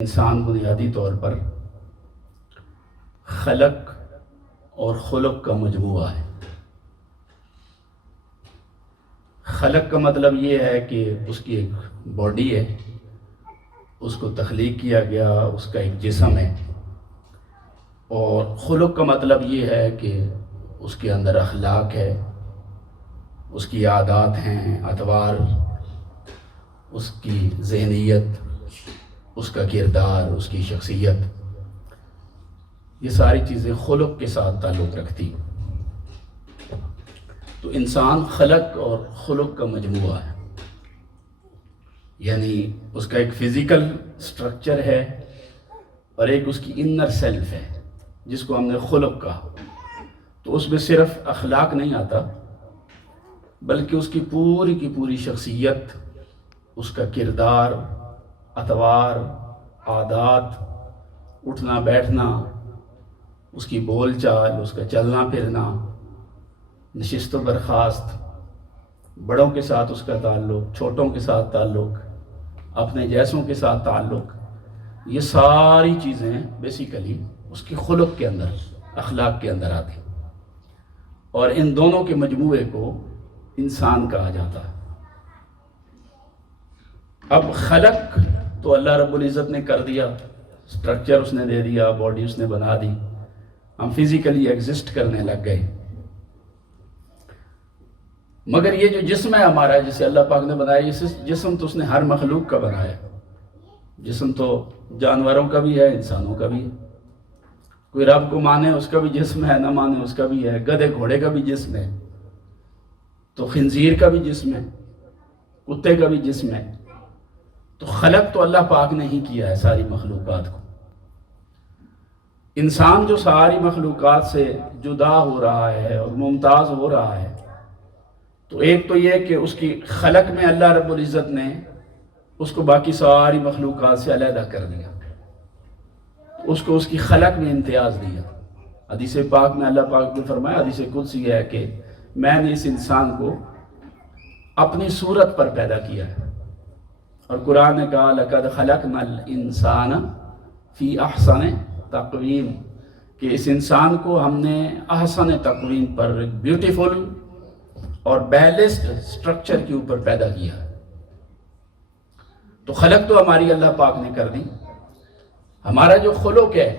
انسان بنیادی طور پر خلق اور خلق کا مجموعہ ہے۔ خلق کا مطلب یہ ہے کہ اس کی ایک باڈی ہے، اس کو تخلیق کیا گیا، اس کا ایک جسم ہے، اور خلق کا مطلب یہ ہے کہ اس کے اندر اخلاق ہے، اس کی عادات ہیں، اطوار، اس کی ذہنیت، اس کا کردار، اس کی شخصیت، یہ ساری چیزیں خلق کے ساتھ تعلق رکھتی ہیں۔ تو انسان خلق اور خلق کا مجموعہ ہے، یعنی اس کا ایک فزیکل سٹرکچر ہے اور ایک اس کی انر سیلف ہے جس کو ہم نے خلق کہا۔ تو اس میں صرف اخلاق نہیں آتا بلکہ اس کی پوری شخصیت، اس کا کردار، اطوار، عادات، اٹھنا بیٹھنا، اس کی بول چال، اس کا چلنا پھرنا، نشست و برخاست، بڑوں کے ساتھ اس کا تعلق، چھوٹوں کے ساتھ تعلق، اپنے جیسوں کے ساتھ تعلق، یہ ساری چیزیں بیسیکلی اس کی خلق کے اندر، اخلاق کے اندر آتی ہیں، اور ان دونوں کے مجموعے کو انسان کہا جاتا ہے۔ اب خلق تو اللہ رب العزت نے کر دیا، سٹرکچر اس نے دے دیا، باڈی اس نے بنا دی، ہم فزیکلی ایگزسٹ کرنے لگ گئے۔ مگر یہ جو جسم ہے ہمارا، جسے اللہ پاک نے بنایا، یہ جسم تو اس نے ہر مخلوق کا بنایا۔ جسم تو جانوروں کا بھی ہے، انسانوں کا بھی ہے۔ کوئی رب کو مانے اس کا بھی جسم ہے، نہ مانے اس کا بھی ہے۔ گدھے گھوڑے کا بھی جسم ہے، تو خنزیر کا بھی جسم ہے، کتے کا بھی جسم ہے۔ تو خلق تو اللہ پاک نے ہی کیا ہے ساری مخلوقات کو۔ انسان جو ساری مخلوقات سے جدا ہو رہا ہے اور ممتاز ہو رہا ہے، تو ایک تو یہ کہ اس کی خلق میں اللہ رب العزت نے اس کو باقی ساری مخلوقات سے علیحدہ کر دیا، اس کو اس کی خلق میں امتیاز دیا۔ حدیث پاک میں اللہ پاک نے فرمایا، حدیث قدسی ہے کہ میں نے اس انسان کو اپنی صورت پر پیدا کیا ہے، اور قرآن نے کہا لَقَدْ خَلَقْنَا الْإِنسَانَ فِي أَحْسَنِ تقویم، کہ اس انسان کو ہم نے احسن تقویم پر، بیوٹیفل اور بیلنسڈ سٹرکچر کے اوپر پیدا کیا ہے۔ تو خلق تو ہماری اللہ پاک نے کر دی، ہمارا جو خلق ہے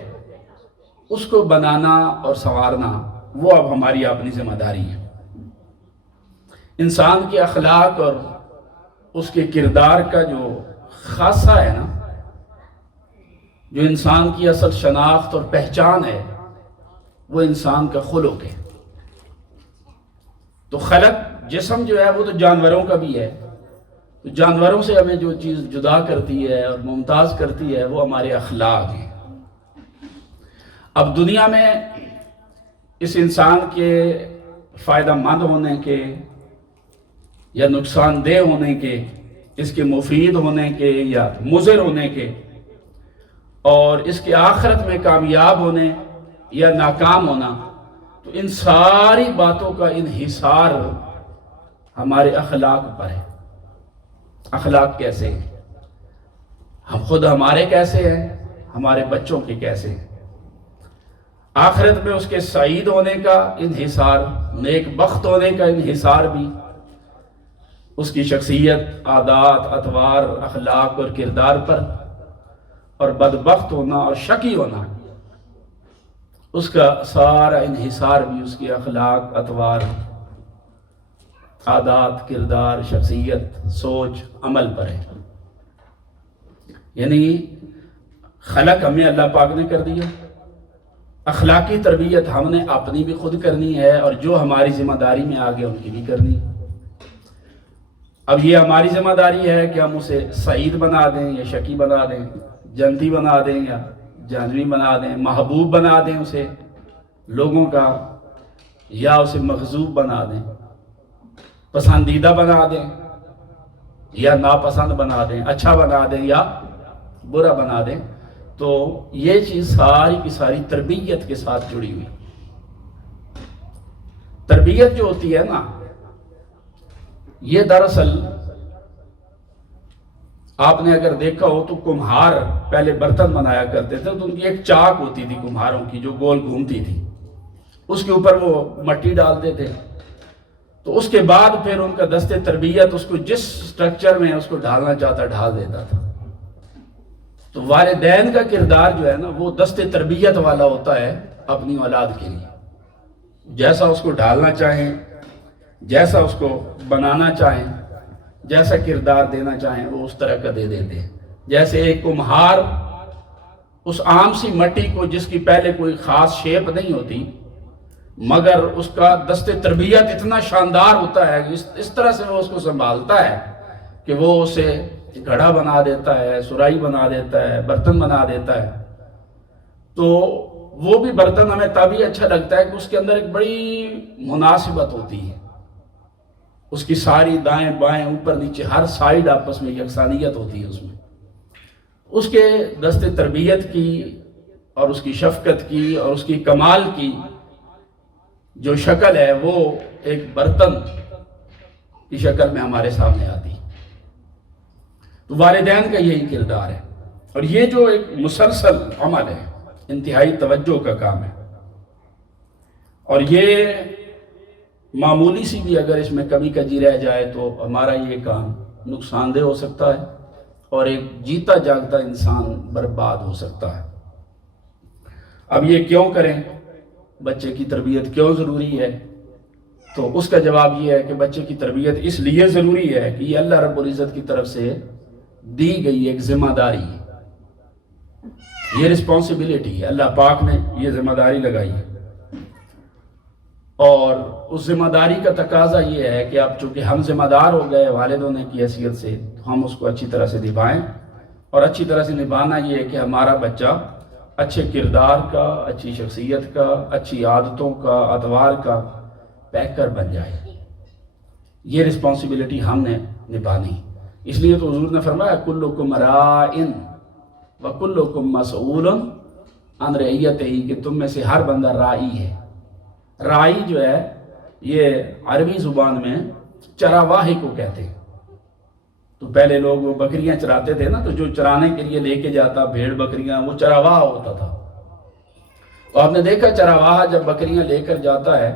اس کو بنانا اور سنوارنا وہ اب ہماری اپنی ذمہ داری ہے۔ انسان کے اخلاق اور اس کے کردار کا جو خاصہ ہے نا، جو انسان کی اصل شناخت اور پہچان ہے، وہ انسان کا خلق ہے۔ تو خلق جسم جو ہے وہ تو جانوروں کا بھی ہے، تو جانوروں سے ہمیں جو چیز جدا کرتی ہے اور ممتاز کرتی ہے وہ ہمارے اخلاق ہیں۔ اب دنیا میں اس انسان کے فائدہ مند ہونے کے یا نقصان دہ ہونے کے، اس کے مفید ہونے کے یا مضر ہونے کے، اور اس کے آخرت میں کامیاب ہونے یا ناکام ہونا، تو ان ساری باتوں کا انحصار ہمارے اخلاق پر ہے۔ اخلاق کیسے ہیں، ہم خود ہمارے کیسے ہیں، ہمارے بچوں کے کیسے ہیں۔ آخرت میں اس کے سعید ہونے کا انحصار، نیک بخت ہونے کا انحصار بھی اس کی شخصیت، عادات، اطوار، اخلاق اور کردار پر، اور بدبخت ہونا اور شقی ہونا، اس کا سارا انحصار بھی اس کی اخلاق، اطوار، عادات، کردار، شخصیت، سوچ، عمل پر ہے۔ یعنی خلق ہمیں اللہ پاک نے کر دیا، اخلاقی تربیت ہم نے اپنی بھی خود کرنی ہے، اور جو ہماری ذمہ داری میں آگے ان کی بھی کرنی ہے۔ اب یہ ہماری ذمہ داری ہے کہ ہم اسے سعید بنا دیں یا شقی بنا دیں، جنتی بنا دیں یا جہنمی بنا دیں، محبوب بنا دیں اسے لوگوں کا، یا اسے مغضوب بنا دیں، پسندیدہ بنا دیں یا ناپسند بنا دیں، اچھا بنا دیں یا برا بنا دیں۔ تو یہ چیز ساری کی ساری تربیت کے ساتھ جڑی ہوئی۔ تربیت جو ہوتی ہے نا، یہ دراصل آپ نے اگر دیکھا ہو تو کمہار پہلے برتن بنایا کرتے تھے تو ان کی ایک چاک ہوتی تھی کمہاروں کی جو گول گھومتی تھی، اس کے اوپر وہ مٹی ڈالتے تھے، تو اس کے بعد پھر ان کا دست تربیت اس کو جس سٹرکچر میں اس کو ڈھالنا چاہتا ڈھال دیتا تھا۔ تو والدین کا کردار جو ہے نا وہ دست تربیت والا ہوتا ہے اپنی اولاد کے لیے، جیسا اس کو ڈھالنا چاہیں، جیسا اس کو بنانا چاہیں، جیسا کردار دینا چاہیں وہ اس طرح کا دے دیتے ہیں۔ جیسے ایک کمہار اس عام سی مٹی کو جس کی پہلے کوئی خاص شیپ نہیں ہوتی مگر اس کا دست تربیت اتنا شاندار ہوتا ہے کہ اس طرح سے وہ اس کو سنبھالتا ہے کہ وہ اسے گھڑا بنا دیتا ہے، سرائی بنا دیتا ہے، برتن بنا دیتا ہے۔ تو وہ بھی برتن ہمیں تبھی اچھا لگتا ہے کہ اس کے اندر ایک بڑی مناسبت ہوتی ہے، اس کی ساری دائیں بائیں اوپر نیچے ہر سائیڈ آپس میں یکسانیت ہوتی ہے اس میں۔ اس کے دست تربیت کی اور اس کی شفقت کی اور اس کی کمال کی جو شکل ہے وہ ایک برتن کی شکل میں ہمارے سامنے آتی ہے۔ تو والدین کا یہی کردار ہے، اور یہ جو ایک مسلسل عمل ہے انتہائی توجہ کا کام ہے، اور یہ معمولی سی بھی اگر اس میں کمی کجی رہ جائے تو ہمارا یہ کام نقصان دہ ہو سکتا ہے اور ایک جیتا جاگتا انسان برباد ہو سکتا ہے۔ اب یہ کیوں کریں، بچے کی تربیت کیوں ضروری ہے؟ تو اس کا جواب یہ ہے کہ بچے کی تربیت اس لیے ضروری ہے کہ یہ اللہ رب العزت کی طرف سے دی گئی ایک ذمہ داری ہے، یہ رسپانسبلٹی ہے، اللہ پاک نے یہ ذمہ داری لگائی ہے، اور اس ذمہ داری کا تقاضا یہ ہے کہ اب چونکہ ہم ذمہ دار ہو گئے والد ہونے کی حیثیت سے تو ہم اس کو اچھی طرح سے نبھائیں، اور اچھی طرح سے نبھانا یہ ہے کہ ہمارا بچہ اچھے کردار کا، اچھی شخصیت کا، اچھی عادتوں کا، اطوار کا پیکر بن جائے۔ یہ رسپانسبلٹی ہم نے نبھانی، اس لیے تو حضور نے فرمایا کلکم راعٍ وکلکم مسئول عن رعیتہ، کہ تم میں سے ہر بندہ راعی ہے۔ راعی جو ہے یہ عربی زبان میں چراواہے کو کہتے ہیں۔ تو پہلے لوگ وہ بکریاں چراتے تھے نا، تو جو چرانے کے لیے لے کے جاتا بھیڑ بکریاں وہ چراواہ ہوتا تھا۔ تو آپ نے دیکھا چراواہ جب بکریاں لے کر جاتا ہے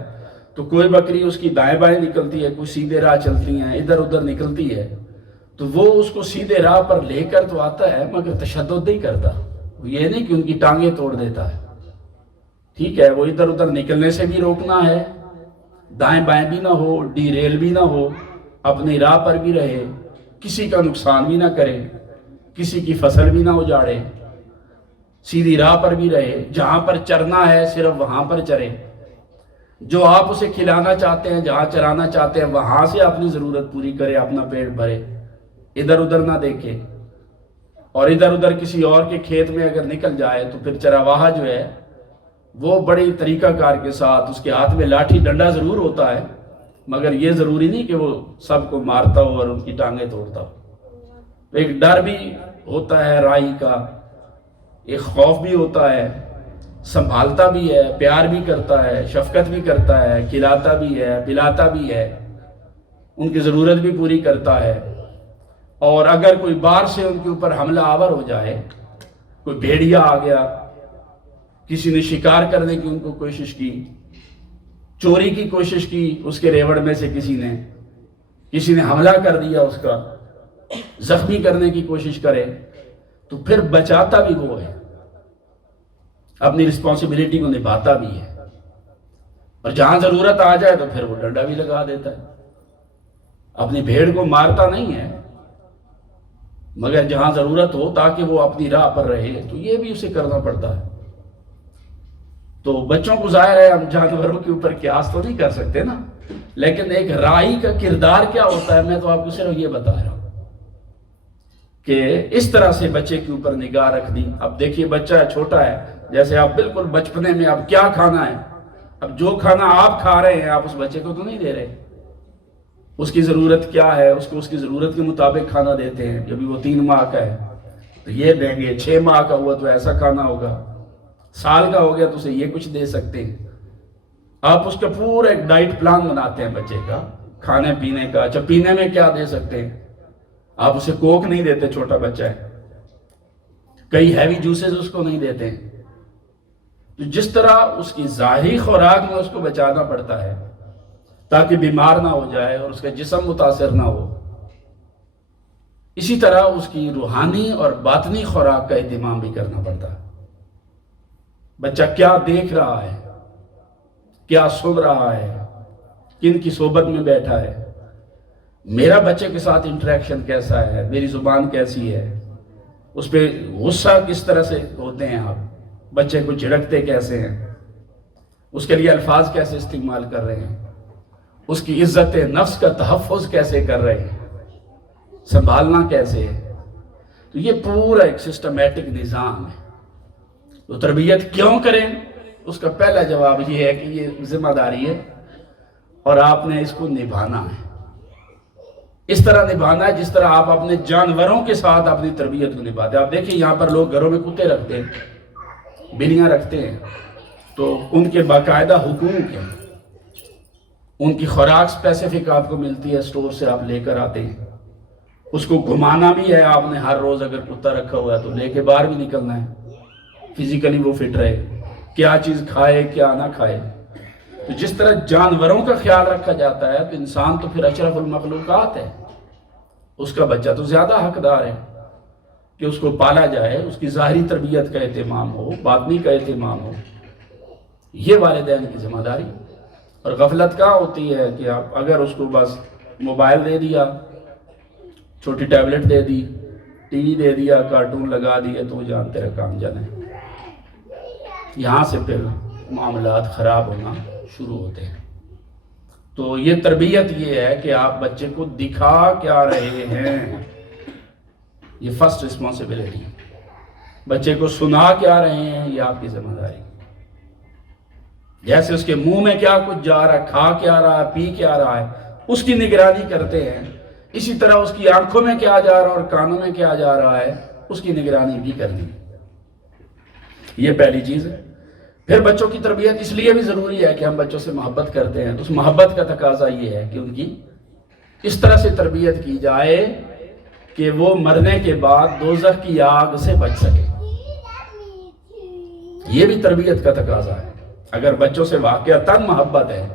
تو کوئی بکری اس کی دائیں بائیں نکلتی ہے، کوئی سیدھے راہ چلتی ہیں، ادھر ادھر نکلتی ہے، تو وہ اس کو سیدھے راہ پر لے کر تو آتا ہے مگر تشدد نہیں کرتا، یہ نہیں کہ ان کی ٹانگیں توڑ دیتا ہے، ٹھیک ہے، وہ ادھر ادھر نکلنے سے بھی روکنا ہے، دائیں بائیں بھی نہ ہو، ڈی ریل بھی نہ ہو، اپنی راہ پر بھی رہے، کسی کا نقصان بھی نہ کرے، کسی کی فصل بھی نہ اجاڑے، سیدھی راہ پر بھی رہے، جہاں پر چرنا ہے صرف وہاں پر چرے، جو آپ اسے کھلانا چاہتے ہیں، جہاں چرانا چاہتے ہیں وہاں سے اپنی ضرورت پوری کرے، اپنا پیٹ بھرے، ادھر ادھر نہ دیکھے۔ اور ادھر ادھر کسی اور کے کھیت میں اگر نکل جائے تو پھر چرواہا جو ہے وہ بڑی طریقہ کار کے ساتھ، اس کے ہاتھ میں لاٹھی ڈنڈا ضرور ہوتا ہے مگر یہ ضروری نہیں کہ وہ سب کو مارتا ہو اور ان کی ٹانگیں توڑتا ہو۔ ایک ڈر بھی ہوتا ہے راعی کا، ایک خوف بھی ہوتا ہے، سنبھالتا بھی ہے، پیار بھی کرتا ہے، شفقت بھی کرتا ہے، کھلاتا بھی ہے، پلاتا بھی ہے، ان کی ضرورت بھی پوری کرتا ہے۔ اور اگر کوئی باہر سے ان کے اوپر حملہ آور ہو جائے، کوئی بھیڑیا آ گیا، کسی نے شکار کرنے کی ان کو کوشش کی، چوری کی کوشش کی، اس کے ریوڑ میں سے کسی نے حملہ کر دیا، اس کا زخمی کرنے کی کوشش کرے، تو پھر بچاتا بھی وہ ہے، اپنی رسپانسبلٹی کو نبھاتا بھی ہے، اور جہاں ضرورت آ جائے تو پھر وہ ڈنڈا بھی لگا دیتا ہے، اپنی بھیڑ کو مارتا نہیں ہے مگر جہاں ضرورت ہو تاکہ وہ اپنی راہ پر رہے تو یہ بھی اسے کرنا پڑتا ہے۔ تو بچوں کو ظاہر ہے ہم جانوروں کے اوپر قیاس تو نہیں کر سکتے نا، لیکن ایک راعی کا کردار کیا ہوتا ہے میں تو آپ کو صرف یہ بتا رہا ہوں کہ اس طرح سے بچے کے اوپر نگاہ رکھ دی۔ اب دیکھیے بچہ چھوٹا ہے، جیسے آپ بالکل بچپنے میں اب کیا کھانا ہے، اب جو کھانا آپ کھا رہے ہیں آپ اس بچے کو تو نہیں دے رہے، اس کی ضرورت کیا ہے، اس کو اس کی ضرورت کے مطابق کھانا دیتے ہیں۔ جب وہ 3 ماہ کا ہے تو یہ دیں گے، 6 ماہ کا ہوا تو ایسا کھانا ہوگا، سال کا ہو گیا تو اسے یہ کچھ دے سکتے ہیں۔ آپ اس کا پورا ایک ڈائٹ پلان بناتے ہیں بچے کا، کھانے پینے کا، اچھا پینے میں کیا دے سکتے ہیں، آپ اسے کوک نہیں دیتے، چھوٹا بچہ ہے، کئی ہیوی جوسز اس کو نہیں دیتے ہیں۔ تو جس طرح اس کی ظاہری خوراک میں اس کو بچانا پڑتا ہے تاکہ بیمار نہ ہو جائے اور اس کا جسم متاثر نہ ہو، اسی طرح اس کی روحانی اور باطنی خوراک کا اہتمام بھی کرنا پڑتا ہے۔ بچہ کیا دیکھ رہا ہے، کیا سن رہا ہے، کن کی صحبت میں بیٹھا ہے، میرا بچے کے ساتھ انٹریکشن کیسا ہے، میری زبان کیسی ہے، اس پہ غصہ کس طرح سے ہوتے ہیں آپ، بچے کو جھڑکتے کیسے ہیں، اس کے لیے الفاظ کیسے استعمال کر رہے ہیں، اس کی عزت نفس کا تحفظ کیسے کر رہے ہیں، سنبھالنا کیسے ہے۔ تو یہ پورا ایک سسٹمیٹک نظام ہے۔ تو تربیت کیوں کریں؟ اس کا پہلا جواب یہ ہے کہ یہ ذمہ داری ہے اور آپ نے اس کو نبھانا ہے۔ اس طرح نبھانا ہے جس طرح آپ اپنے جانوروں کے ساتھ اپنی تربیت کو نبھاتے ہیں۔ آپ دیکھیں یہاں پر لوگ گھروں میں کتے رکھتے ہیں، بلیاں رکھتے ہیں، تو ان کے باقاعدہ حقوق ہیں، ان کی خوراک اسپیسیفک آپ کو ملتی ہے، سٹور سے آپ لے کر آتے ہیں، اس کو گھمانا بھی ہے آپ نے، ہر روز اگر کتا رکھا ہوا ہے تو لے کے باہر بھی نکلنا ہے، فزیکلی وہ فٹ رہے، کیا چیز کھائے کیا نہ کھائے۔ تو جس طرح جانوروں کا خیال رکھا جاتا ہے تو انسان تو پھر اشرف المخلوقات ہے، اس کا بچہ تو زیادہ حقدار ہے کہ اس کو پالا جائے، اس کی ظاہری تربیت کا اہتمام ہو، باطنی کا اہتمام ہو۔ یہ والدین کی ذمہ داری۔ اور غفلت کہاں ہوتی ہے کہ آپ اگر اس کو بس موبائل دے دیا، چھوٹی ٹیبلٹ دے دی، ٹی وی دے دیا، کارٹون لگا دیے، تو وہ جانتے رہے کام جانے، یہاں سے پھر معاملات خراب ہونا شروع ہوتے ہیں۔ تو یہ تربیت یہ ہے کہ آپ بچے کو دکھا کیا رہے ہیں، یہ فرسٹ رسپانسبلٹی ہے۔ بچے کو سنا کیا رہے ہیں، یہ آپ کی ذمہ داری۔ جیسے اس کے منہ میں کیا کچھ جا رہا ہے، کھا کیا رہا ہے، پی کیا رہا ہے، اس کی نگرانی کرتے ہیں، اسی طرح اس کی آنکھوں میں کیا جا رہا ہے اور کانوں میں کیا جا رہا ہے، اس کی نگرانی بھی کرنی۔ یہ پہلی چیز ہے۔ پھر بچوں کی تربیت اس لیے بھی ضروری ہے کہ ہم بچوں سے محبت کرتے ہیں، تو اس محبت کا تقاضا یہ ہے کہ ان کی اس طرح سے تربیت کی جائے کہ وہ مرنے کے بعد دوزخ کی آگ سے بچ سکے۔ یہ بھی تربیت کا تقاضا ہے۔ اگر بچوں سے واقعتاً محبت ہے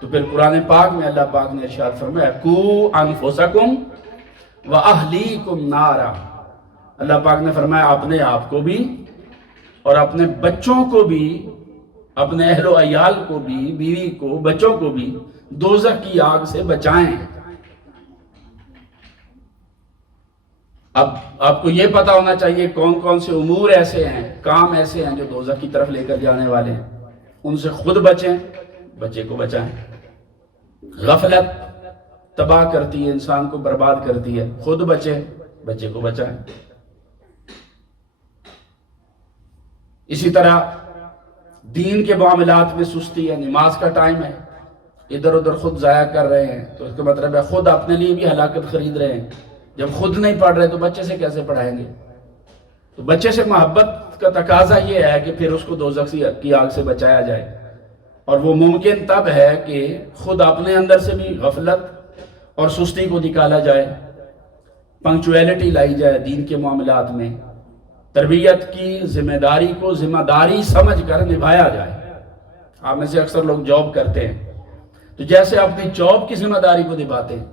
تو پھر قرآن پاک میں اللہ پاک نے ارشاد فرمایا قُوا أَنفُسَكُمْ وَأَهْلِيكُمْ نَارًا، اللہ پاک نے فرمایا اپنے آپ کو بھی اور اپنے بچوں کو بھی، اپنے اہل و عیال کو بھی، بیوی کو، بچوں کو بھی دوزخ کی آگ سے بچائیں۔ اب آپ کو یہ پتا ہونا چاہیے کون کون سے امور ایسے ہیں، کام ایسے ہیں جو دوزخ کی طرف لے کر جانے والے ہیں، ان سے خود بچیں، بچے کو بچائیں۔ غفلت تباہ کرتی ہے، انسان کو برباد کرتی ہے، خود بچیں، بچے کو بچائیں۔ اسی طرح دین کے معاملات میں سستی ہے، نماز کا ٹائم ہے، ادھر ادھر خود ضائع کر رہے ہیں، تو اس کا مطلب ہے خود اپنے لیے بھی ہلاکت خرید رہے ہیں۔ جب خود نہیں پڑھ رہے تو بچے سے کیسے پڑھائیں گے؟ تو بچے سے محبت کا تقاضا یہ ہے کہ پھر اس کو دوزخ کی آگ سے بچایا جائے، اور وہ ممکن تب ہے کہ خود اپنے اندر سے بھی غفلت اور سستی کو نکالا جائے، پنکچویلٹی لائی جائے دین کے معاملات میں، تربیت کی ذمہ داری کو ذمہ داری سمجھ کر نبھایا جائے۔ آپ میں سے اکثر لوگ جاب کرتے ہیں، تو جیسے اپنی جاب کی ذمہ داری کو نبھاتے ہیں،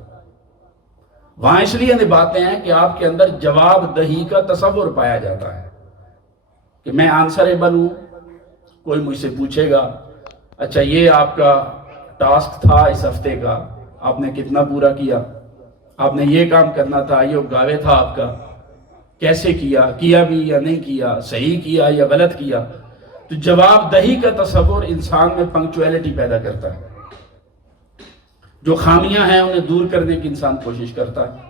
وہاں اس لیے نبھاتے ہیں کہ آپ کے اندر جواب دہی کا تصور پایا جاتا ہے کہ میں آنسریبل ہوں، کوئی مجھ سے پوچھے گا اچھا یہ آپ کا ٹاسک تھا اس ہفتے کا، آپ نے کتنا پورا کیا، آپ نے یہ کام کرنا تھا، یہ گاوے تھا آپ کا، کیسے کیا بھی یا نہیں کیا، صحیح کیا یا غلط کیا۔ تو جواب دہی کا تصور انسان میں پنکچویلٹی پیدا کرتا ہے، جو خامیاں ہیں انہیں دور کرنے کی انسان کوشش کرتا ہے۔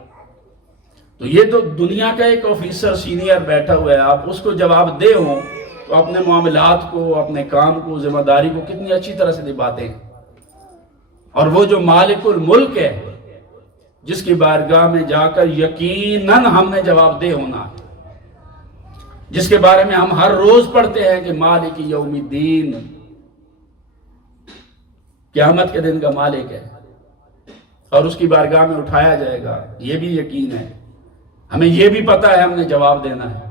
تو یہ تو دنیا کا ایک آفیسر سینئر بیٹھا ہوا ہے، آپ اس کو جواب دے ہوں تو اپنے معاملات کو، اپنے کام کو، ذمہ داری کو کتنی اچھی طرح سے نبھاتے ہیں۔ اور وہ جو مالک الملک ہے، جس کی بارگاہ میں جا کر یقیناً ہم نے جواب دہ ہونا ہے، جس کے بارے میں ہم ہر روز پڑھتے ہیں کہ مالک یوم الدین، قیامت کے دن کا مالک ہے، اور اس کی بارگاہ میں اٹھایا جائے گا، یہ بھی یقین ہے۔ ہمیں یہ بھی پتہ ہے ہم نے جواب دینا ہے،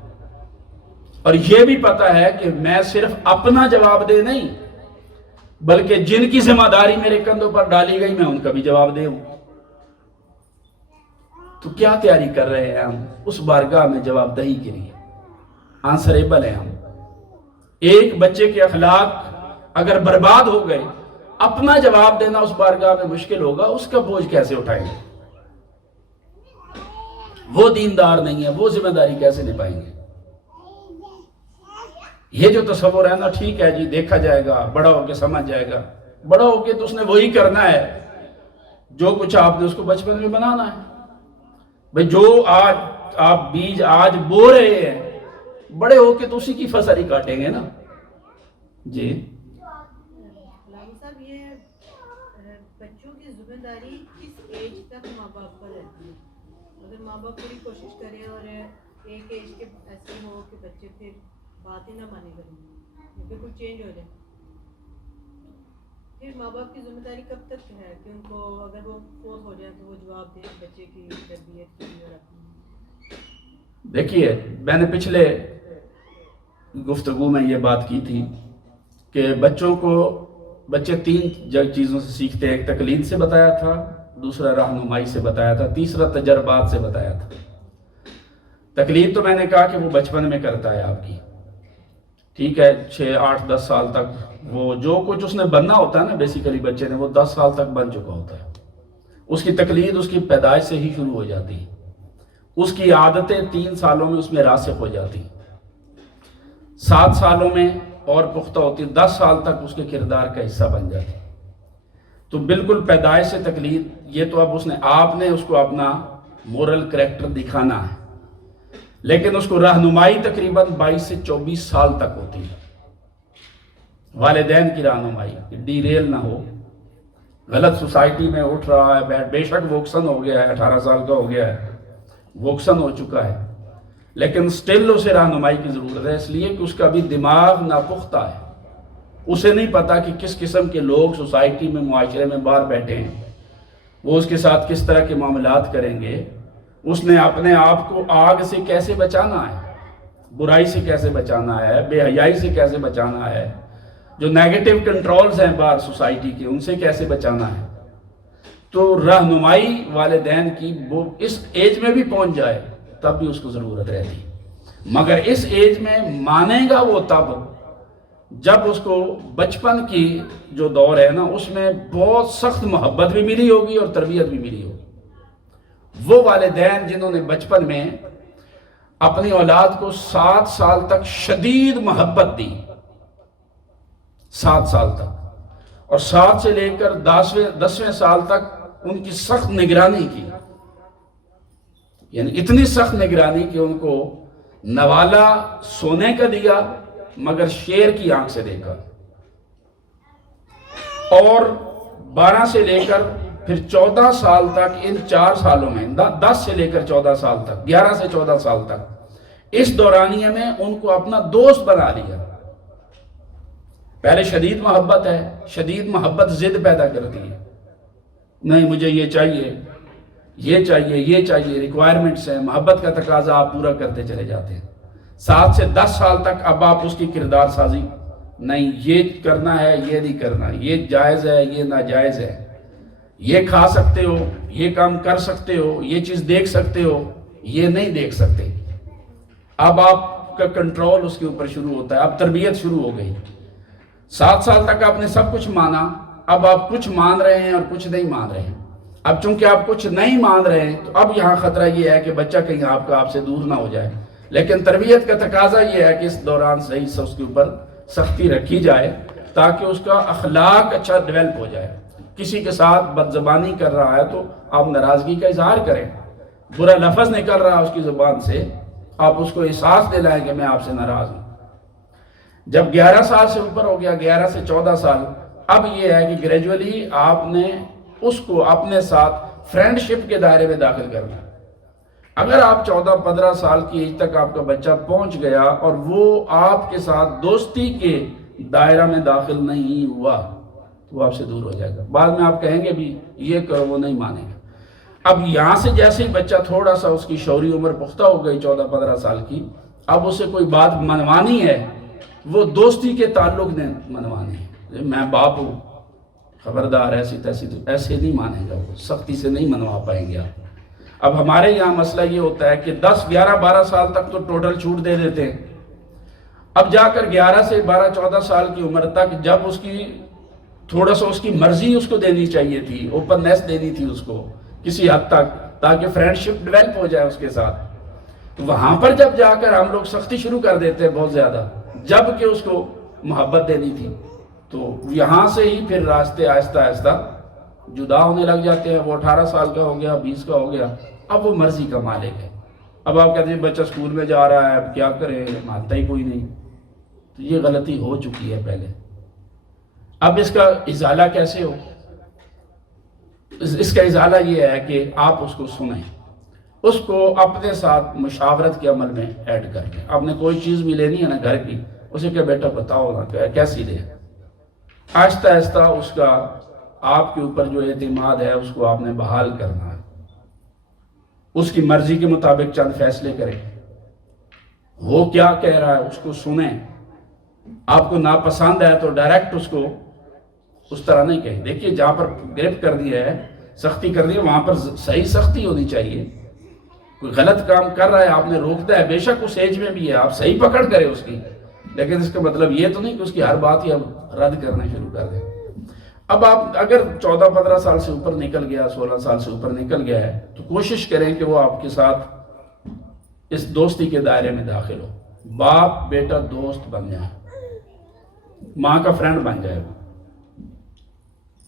اور یہ بھی پتہ ہے کہ میں صرف اپنا جواب دے نہیں بلکہ جن کی ذمہ داری میرے کندھوں پر ڈالی گئی میں ان کا بھی جواب دے ہوں۔ تو کیا تیاری کر رہے ہیں ہم اس بارگاہ میں جواب دہی کے لیے؟ آنسریبل ہیں ہم۔ ایک بچے کے اخلاق اگر برباد ہو گئے، اپنا جواب دینا اس بارگاہ میں مشکل ہوگا، اس کا بوجھ کیسے اٹھائیں گے؟ وہ دیندار نہیں ہے، وہ ذمہ داری کیسے نبھائیں گے؟ یہ جو تصور ہے نا، ٹھیک ہے جی دیکھا جائے گا، بڑا ہو کے سمجھ جائے گا، بڑا ہو کے تو اس نے وہی کرنا ہے جو کچھ آپ نے اس کو بچپن میں بنانا ہے۔ بھئی جو آج آپ بیج آج بو رہے ہیں، بڑے ہو کے تو اسی کی فصل ہی کاٹیں گے نا۔ جی صاحب، یہ بچوں کی ذمہ داری کس ایج تک ماں باپ پر رہتی ہے؟ اگر ماں باپ پوری کوشش کرے اور ایک ایج کے ایسے ہو کہ بچے پھر بات ہی نہ مانے کریں، بالکل چینج ہو جائے، پھر ماں باپ کی ذمہ داری کب تک ہے کہ ان کو اگر وہ فوت ہو جائے تو وہ جواب دے بچے کی تربیت کی اور اپنی؟ دیکھیے، میں نے پچھلے گفتگو میں یہ بات کی تھی کہ بچے تین چیزوں سے سیکھتے ہیں۔ ایک تقلید سے بتایا تھا، دوسرا رہنمائی سے بتایا تھا، تیسرا تجربات سے بتایا تھا۔ تقلید تو میں نے کہا کہ وہ بچپن میں کرتا ہے آپ کی، ٹھیک ہے، 6 8 10 سال تک وہ جو کچھ اس نے بننا ہوتا ہے نا بیسیکلی بچے نے، وہ 10 سال تک بن چکا ہوتا ہے۔ اس کی تقلید اس کی پیدائش سے ہی شروع ہو جاتی ہے، اس کی عادتیں 3 سالوں میں اس میں راسخ ہو جاتی، 7 سالوں میں اور پختہ ہوتی، 10 سال تک اس کے کردار کا حصہ بن جاتی۔ تو بالکل پیدائش سے تقلید، یہ تو اب آپ نے اس کو اپنا مورل کریکٹر دکھانا ہے، لیکن اس کو رہنمائی تقریباً 22 سے 24 سال تک ہوتی ہے۔ والدین کی رہنمائی، ڈی ریل نہ ہو، غلط سوسائٹی میں اٹھ رہا ہے، بے شک ووکسن ہو گیا ہے، 18 سال کا ہو گیا ہے، ووکسن ہو چکا ہے، لیکن سٹل اسے رہنمائی کی ضرورت ہے، اس لیے کہ اس کا بھی دماغ ناپختہ ہے۔ اسے نہیں پتا کہ کس قسم کے لوگ سوسائٹی میں، معاشرے میں باہر بیٹھے ہیں، وہ اس کے ساتھ کس طرح کے معاملات کریں گے۔ اس نے اپنے آپ کو آگ سے کیسے بچانا ہے، برائی سے کیسے بچانا ہے، بے حیائی سے کیسے بچانا ہے، جو نیگیٹو کنٹرولز ہیں باہر سوسائٹی کے، ان سے کیسے بچانا ہے۔ تو رہنمائی والدین کی وہ اس ایج میں بھی پہنچ جائے تب بھی اس کو ضرورت رہتی، مگر اس ایج میں مانے گا وہ تب جب اس کو بچپن کی جو دور ہے نا، اس میں بہت سخت محبت بھی ملی ہوگی اور تربیت بھی ملی ہوگی۔ وہ والدین جنہوں نے بچپن میں اپنی اولاد کو 7 سال تک شدید محبت دی، 7 سال تک، اور 7 سے لے کر 10ویں سال تک ان کی سخت نگرانی کی، یعنی اتنی سخت نگرانی کہ ان کو نوالا سونے کا دیا مگر شیر کی آنکھ سے دیکھا، اور 12 سے لے کر پھر 14 سال تک، ان 4 سالوں میں 10 سے لے کر 14 سال تک، 11 سے 14 سال تک، اس دورانیے میں ان کو اپنا دوست بنا لیا۔ پہلے شدید محبت ہے، شدید محبت ضد پیدا کرتی ہے، نہیں مجھے یہ چاہیے، یہ چاہیے، یہ چاہیے، ریکوائرمنٹس ہیں، محبت کا تقاضا آپ پورا کرتے چلے جاتے ہیں۔ 7 سے 10 سال تک اب آپ اس کی کردار سازی، نہیں یہ کرنا ہے، یہ نہیں کرنا، یہ جائز ہے، یہ ناجائز ہے، یہ کھا سکتے ہو، یہ کام کر سکتے ہو، یہ چیز دیکھ سکتے ہو، یہ نہیں دیکھ سکتے۔ اب آپ کا کنٹرول اس کے اوپر شروع ہوتا ہے، اب تربیت شروع ہو گئی۔ 7 سال تک آپ نے سب کچھ مانا، اب آپ کچھ مان رہے ہیں اور کچھ نہیں مان رہے ہیں۔ اب چونکہ آپ کچھ نہیں مان رہے ہیں تو اب یہاں خطرہ یہ ہے کہ بچہ کہیں آپ سے دور نہ ہو جائے، لیکن تربیت کا تقاضا یہ ہے کہ اس دوران صحیح سے اس کے اوپر سختی رکھی جائے تاکہ اس کا اخلاق اچھا ڈیولپ ہو جائے۔ کسی کے ساتھ بد زبانی کر رہا ہے تو آپ ناراضگی کا اظہار کریں، برا لفظ نکل رہا ہے اس کی زبان سے، آپ اس کو احساس دلائیں کہ میں آپ سے ناراض ہوں۔ جب 11 سال سے اوپر ہو گیا، 11 سے 14 سال، اب یہ ہے کہ گریجولی آپ نے اس کو اپنے ساتھ فرینڈشپ کے دائرے میں داخل کرنا۔ اگر آپ 14-15 سال کی ایج تک آپ کا بچہ پہنچ گیا اور وہ آپ کے ساتھ دوستی کے دائرہ میں داخل نہیں ہوا تو وہ آپ سے دور ہو جائے گا۔ بعد میں آپ کہیں گے بھی یہ کرو، وہ نہیں مانے گا۔ اب یہاں سے جیسے ہی بچہ تھوڑا سا اس کی شعوری عمر پختہ ہو گئی 14-15 سال کی، اب اسے کوئی بات منوانی ہے، وہ دوستی کے تعلق نے منوانی ہے، میں باپ ہوں خبردار ایسی تیسی، تو ایسے نہیں مانے گا، وہ سختی سے نہیں منوا پائیں گے آپ۔ اب ہمارے یہاں مسئلہ یہ ہوتا ہے کہ 10 11 12 سال تک تو ٹوٹل چھوٹ دے دیتے ہیں، اب جا کر 11 سے 12 14 سال کی عمر تک جب اس کی تھوڑا سا اس کی مرضی اس کو دینی چاہیے تھی، اوپننیس دینی تھی اس کو کسی حد تک، تاکہ فرینڈشپ ڈیولپ ہو جائے اس کے ساتھ، تو وہاں پر جب جا کر ہم لوگ سختی شروع کر دیتے ہیں بہت زیادہ، جب کہ اس کو محبت دینی تھی، تو یہاں سے ہی پھر راستے آہستہ آہستہ جدا ہونے لگ جاتے ہیں۔ وہ 18 سال کا ہو گیا، 20 کا ہو گیا، اب وہ مرضی کا مالک ہے، اب آپ کہتے ہیں بچہ اسکول میں جا رہا ہے، اب کیا کرے، مانتا ہی کوئی نہیں، تو یہ غلطی ہو چکی ہے پہلے۔ اب اس کا ازالہ کیسے ہو؟ اس کا ازالہ یہ ہے کہ آپ اس کو سنیں، اس کو اپنے ساتھ مشاورت کے عمل میں ایڈ کر لیں۔ آپ نے کوئی چیز بھی لینی ہے نا گھر کی، اسے کہ بیٹا بتاؤ نا کیسی لے، آہستہ آہستہ اس کا آپ کے اوپر جو اعتماد ہے اس کو آپ نے بحال کرنا ہے، اس کی مرضی کے مطابق چند فیصلے کریں، وہ کیا کہہ رہا ہے اس کو سنیں، آپ کو ناپسند ہے تو ڈائریکٹ اس کو اس طرح نہیں کہیں۔ دیکھیے جہاں پر گرفت کر دیا ہے، سختی کر دی ہے، وہاں پر صحیح سختی ہونی چاہیے۔ کوئی غلط کام کر رہا ہے، آپ نے روکتا ہے، بے شک اس ایج میں بھی ہے، آپ صحیح پکڑ کریں اس کی، لیکن اس کا مطلب یہ تو نہیں کہ اس کی ہر بات ہی اب رد کرنا شروع کر دیں۔ اب آپ اگر 14-15 سال سے اوپر نکل گیا، 16 سال سے اوپر نکل گیا ہے، تو کوشش کریں کہ وہ آپ کے ساتھ اس دوستی کے دائرے میں داخل ہو، باپ بیٹا دوست بن جائے، ماں کا فرینڈ بن جائے، وہ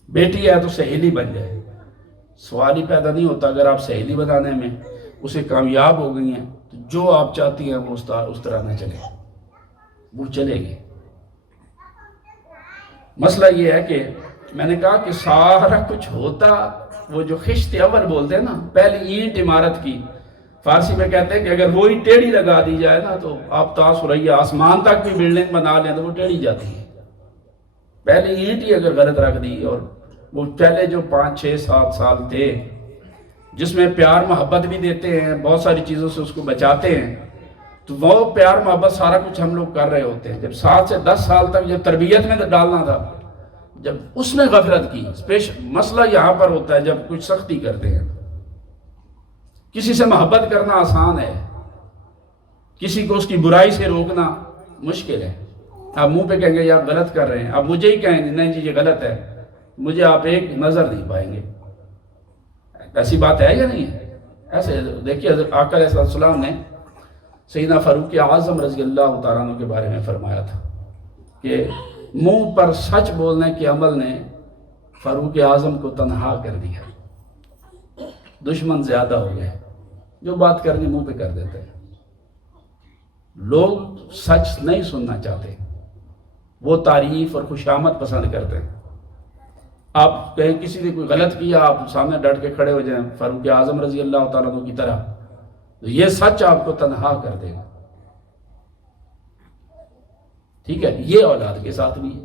بیٹی ہے تو سہیلی بن جائے۔ سوال ہی پیدا نہیں ہوتا، اگر آپ سہیلی بنانے میں اسے کامیاب ہو گئی ہیں تو جو آپ چاہتی ہیں وہ اس طرح نہ چلے، وہ چلے گی۔ مسئلہ یہ ہے کہ میں نے کہا کہ سارا کچھ ہوتا، وہ جو خشت اول بولتے ہیں نا، پہلی اینٹ عمارت کی، فارسی میں کہتے ہیں کہ اگر وہی ٹیڑھی لگا دی جائے نا تو آپ تاثریا آسمان تک بھی بلڈنگ بنا لیں تو وہ ٹیڑھی جاتی ہے۔ پہلی اینٹ ہی اگر غلط رکھ دی، اور وہ پہلے جو 5 6 7 سال تھے جس میں پیار محبت بھی دیتے ہیں، بہت ساری چیزوں سے اس کو بچاتے ہیں، تو وہ پیار محبت سارا کچھ ہم لوگ کر رہے ہوتے ہیں۔ جب 7 سے 10 سال تک جب تربیت میں ڈالنا تھا، جب اس نے غفلت کی، مسئلہ یہاں پر ہوتا ہے جب کچھ سختی کرتے ہیں۔ کسی سے محبت کرنا آسان ہے، کسی کو اس کی برائی سے روکنا مشکل ہے۔ آپ منہ پہ کہیں گے یہ آپ غلط کر رہے ہیں، آپ مجھے ہی کہیں نہیں جی یہ غلط ہے، مجھے آپ ایک نظر نہیں پائیں گے، ایسی بات ہے یا نہیں ہے؟ ایسے دیکھیے حضرت آقا علیہ السلام نے سیدنا فاروق اعظم رضی اللہ تعالیٰ عنہ کے بارے میں فرمایا تھا کہ منہ پر سچ بولنے کے عمل نے فاروق اعظم کو تنہا کر دیا، دشمن زیادہ ہو گئے، جو بات کرنی منہ پہ کر دیتے ہیں، لوگ سچ نہیں سننا چاہتے، وہ تعریف اور خوشامد پسند کرتے ہیں۔ آپ کہیں کسی نے کوئی غلط کیا، آپ سامنے ڈٹ کے کھڑے ہو جائیں فاروق اعظم رضی اللہ تعالیٰ عنہ کی طرح، تو یہ سچ آپ کو تنہا کر دے گا۔ ٹھیک ہے، یہ اولاد کے ساتھ بھی ہے۔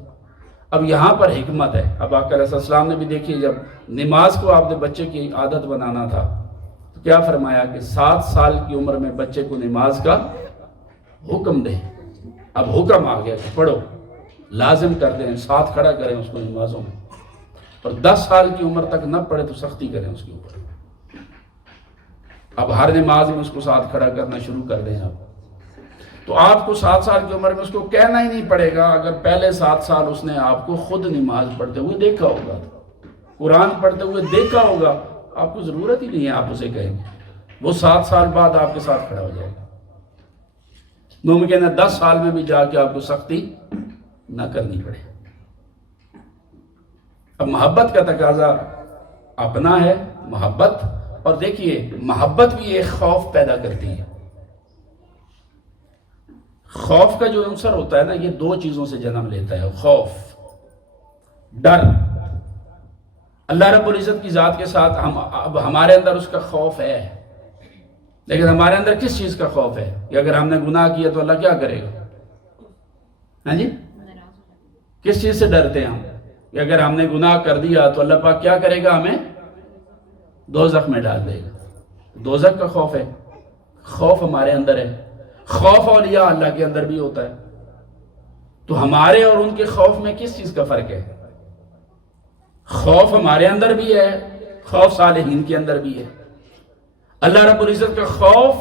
اب یہاں پر حکمت ہے۔ اب آقا علیہ السلام نے بھی دیکھی، جب نماز کو آپ نے بچے کی عادت بنانا تھا تو کیا فرمایا کہ 7 سال کی عمر میں بچے کو نماز کا حکم دیں۔ اب حکم آ گیا کہ پڑھو، لازم کر دیں، ساتھ کھڑا کریں اس کو نمازوں میں، اور 10 سال کی عمر تک نہ پڑھے تو سختی کریں اس کے اوپر۔ اب ہر نماز میں اس کو ساتھ کھڑا کرنا شروع کر دیں آپ، تو آپ کو 7 سال کی عمر میں اس کو کہنا ہی نہیں پڑے گا اگر پہلے 7 سال اس نے آپ کو خود نماز پڑھتے ہوئے دیکھا ہوگا، قرآن پڑھتے ہوئے دیکھا ہوگا، آپ کو ضرورت ہی نہیں ہے آپ اسے کہیں گے، وہ 7 سال بعد آپ کے ساتھ کھڑا ہو جائے گا۔ ممکن ہے 10 سال میں بھی جا کے آپ کو سختی نہ کرنی پڑے۔ اب محبت کا تقاضا اپنا ہے، محبت، اور دیکھیے محبت بھی ایک خوف پیدا کرتی ہے۔ خوف کا جو عنصر ہوتا ہے نا، یہ 2 چیزوں سے جنم لیتا ہے، خوف، ڈر۔ اللہ رب العزت کی ذات کے ساتھ اب ہمارے اندر اس کا خوف ہے، لیکن ہمارے اندر کس چیز کا خوف ہے کہ اگر ہم نے گناہ کیا تو اللہ کیا کرے گا؟ ہاں جی، کس چیز سے ڈرتے ہیں ہم کہ اگر ہم نے گناہ کر دیا تو اللہ پاک کیا کرے گا ہمیں؟ دوزخ میں ڈال دے گا۔ دوزخ کا خوف ہے، خوف ہمارے اندر ہے، خوف اولیاء اللہ کے اندر بھی ہوتا ہے، تو ہمارے اور ان کے خوف میں کس چیز کا فرق ہے؟ خوف ہمارے اندر بھی ہے، خوف صالحین کے اندر بھی ہے۔ اللہ رب العزت کا خوف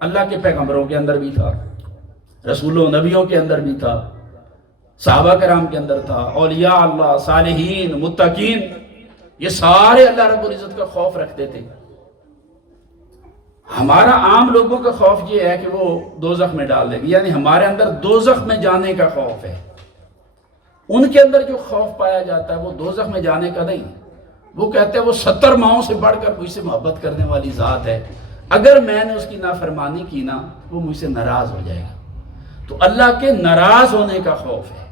اللہ کے پیغمبروں کے اندر بھی تھا، رسولوں نبیوں کے اندر بھی تھا، صحابہ کرام کے اندر تھا، اولیاء اللہ، صالحین، متقین، یہ سارے اللہ رب العزت کا خوف رکھتے تھے۔ ہمارا عام لوگوں کا خوف یہ ہے کہ وہ دوزخ میں ڈال دے گی، یعنی ہمارے اندر دوزخ میں جانے کا خوف ہے۔ ان کے اندر جو خوف پایا جاتا ہے وہ دوزخ میں جانے کا نہیں، وہ کہتے ہیں وہ 70 ماؤں سے بڑھ کر مجھ سے محبت کرنے والی ذات ہے، اگر میں نے اس کی نافرمانی کی نا وہ مجھ سے ناراض ہو جائے گا۔ تو اللہ کے ناراض ہونے کا خوف ہے،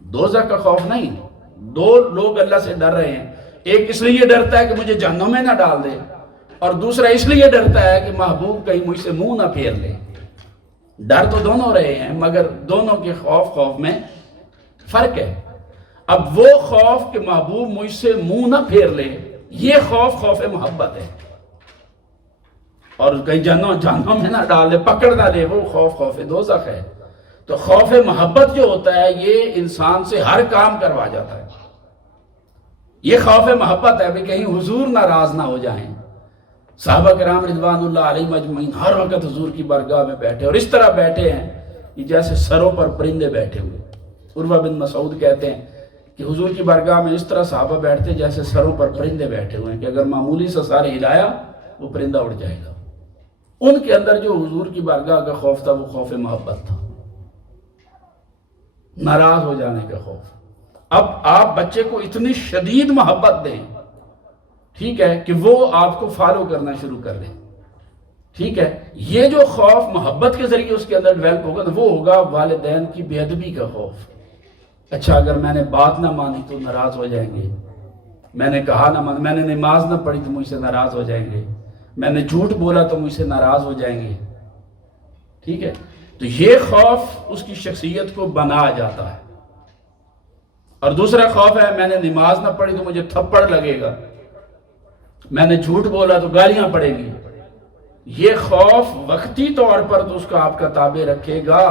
دوزخ کا خوف نہیں۔ دو لوگ اللہ سے ڈر رہے ہیں، ایک اس لیے ڈرتا ہے کہ مجھے جہنم میں نہ ڈال دے، اور دوسرا اس لیے ڈرتا ہے کہ محبوب کہیں مجھ سے منہ نہ پھیر لے۔ ڈر تو دونوں رہے ہیں، مگر دونوں کے خوف میں فرق ہے۔ اب وہ خوف کہ محبوب مجھ سے منہ نہ پھیر لے، یہ خوف محبت ہے، اور کہیں جہنم میں نہ ڈال دے، پکڑ نہ لے، وہ خوف دوزخ ہے۔ تو خوف محبت جو ہوتا ہے یہ انسان سے ہر کام کروا جاتا ہے، یہ خوف محبت ہے کہ کہیں حضور ناراض نہ ہو جائیں۔ صحابہ کرام رضوان اللہ علیہ مجمعین ہر وقت حضور کی بارگاہ میں بیٹھے، اور اس طرح بیٹھے ہیں کہ جیسے سروں پر پرندے بیٹھے ہوئے۔ عروہ بن مسعود کہتے ہیں کہ حضور کی بارگاہ میں اس طرح صحابہ بیٹھتے جیسے سروں پر پرندے بیٹھے ہوئے ہیں، کہ اگر معمولی سا سر ہلایا وہ پرندہ اڑ جائے گا۔ ان کے اندر جو حضور کی بارگاہ کا خوف تھا وہ خوف محبت تھا، ناراض ہو جانے کا خوف۔ اب آپ بچے کو اتنی شدید محبت دیں، ٹھیک ہے، کہ وہ آپ کو فالو کرنا شروع کر دیں، ٹھیک ہے، یہ جو خوف محبت کے ذریعے اس کے اندر ڈیولپ ہوگا وہ ہوگا والدین کی بے ادبی کا خوف۔ اچھا اگر میں نے بات نہ مانی تو ناراض ہو جائیں گے، میں نے کہا نہ مان، میں نے نماز نہ پڑھی تو مجھ سے ناراض ہو جائیں گے، میں نے جھوٹ بولا تو مجھ سے ناراض ہو جائیں گے، ٹھیک ہے۔ تو یہ خوف اس کی شخصیت کو بنا جاتا ہے۔ اور دوسرا خوف ہے میں نے نماز نہ پڑھی تو مجھے تھپڑ لگے گا، میں نے جھوٹ بولا تو گالیاں پڑیں گی۔ یہ خوف وقتی طور پر تو اس کا آپ کا تابع رکھے گا،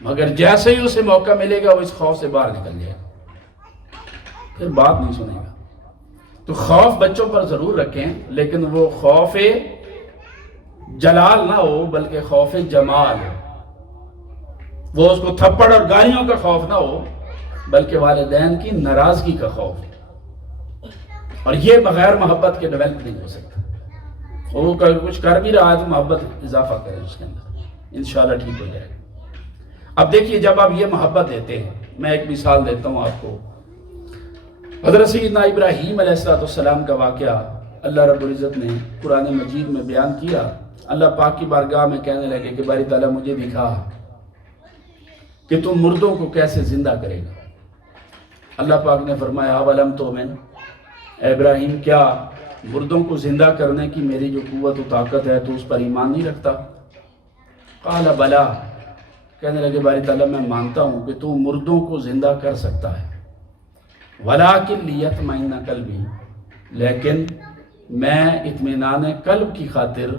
مگر جیسے ہی اسے موقع ملے گا وہ اس خوف سے باہر نکل جائے گا، پھر بات نہیں سنے گا۔ تو خوف بچوں پر ضرور رکھیں، لیکن وہ خوف جلال نہ ہو بلکہ خوف جمال ہو۔ وہ اس کو تھپڑ اور گالیوں کا خوف نہ ہو بلکہ والدین کی ناراضگی کا خوف، اور یہ بغیر محبت کے ڈیولپ نہیں ہو سکتا۔ وہ کچھ کر بھی رہا ہے تو محبت اضافہ کرے اس کے اندر، انشاءاللہ ٹھیک ہو جائے گا۔ اب دیکھیے جب آپ یہ محبت دیتے ہیں، میں ایک مثال دیتا ہوں آپ کو۔ حضرت سیدنا ابراہیم علیہ السلام کا واقعہ اللہ رب العزت نے قرآن مجید میں بیان کیا۔ اللہ پاک کی بارگاہ میں کہنے لگے کہ باری تعالیٰ مجھے دکھا کہ تم مردوں کو کیسے زندہ کرے گا۔ اللہ پاک نے فرمایا اولم تؤمن، اے ابراہیم کیا مردوں کو زندہ کرنے کی میری جو قوت و طاقت ہے تو اس پر ایمان نہیں رکھتا؟ قال بلا، کہنے لگے باری تعالیٰ میں مانتا ہوں کہ تو مردوں کو زندہ کر سکتا ہے، ولیکن لیطمئن قلبی، لیکن میں اطمینان قلب کی خاطر